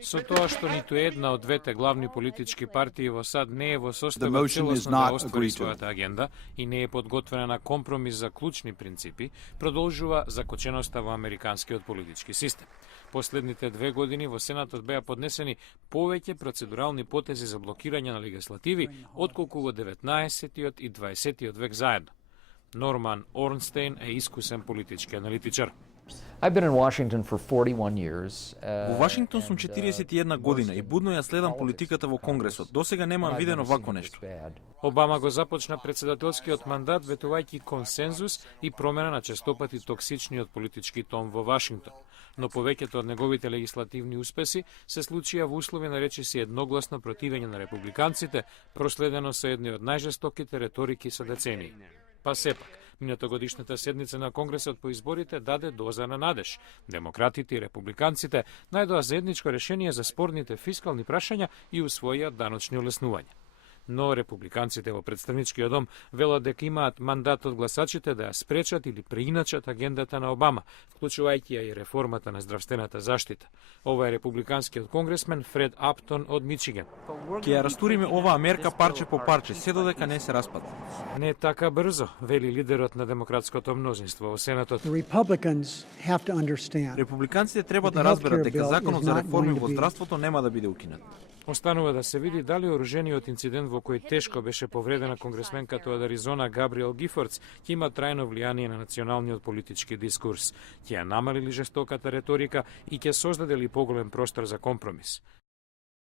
Со тоа што ниту една од двете главни политички партии во САД не е во The состава motion is целосно да not оствари agreed to. својата агенда и не е подготвена на компромис за клучни принципи, продолжува закоченоста во американскиот политички систем. Последните 2 години во Сенатот беа поднесени повеќе процедурални потези за блокирање на легислативи отколку во 19-тиот и 20-тиот век заедно. Норман Орнстейн е искусен политички аналитичар. I've been in Washington for 41 years. Во Вашингтон сум 41 година и будно ја следам политиката во Конгресот. Досега немам видено вакво нешто. Обама го започна председателскиот мандат ветувајќи консензус и промена на честопати токсичниот политички тон во Вашингтон. Но повеќето од неговите легислативни успеси се случија во услови на речиси едногласно противење на републиканците, проследено со едни од најжестоките реторики со децении. Па сепак, минатогодишната седница на Конгресот по изборите даде доза на надеж. Демократите и републиканците најдоа заедничко решение за спорните фискални прашања и усвоија даночни олеснувања. Но републиканците во представничкиот дом велат дека имаат мандат од гласачите да ја спречат или преиначат агендата на Обама, вклучувајќи ја и реформата на здравствената заштита. Ова е републиканскиот конгресмен Фред Аптон од Мичиген. Ќе ја растуриме оваа мерка парче по парче, се додека не се распадне. Не така брзо, вели лидерот на демократското мнозинство во Сенатот. The Republicans have to understand. Републиканците треба да разберат дека законот за реформи во здравството нема да биде укинат. Останува да се види дали оружениот инцидент во кој тешко беше повредена конгресменката од Аризона Габриел Гифордс ќе има трајно влијание на националниот политички дискурс, ќе ја намали ли жестоката реторика и ќе создаде ли поголем простор за компромис.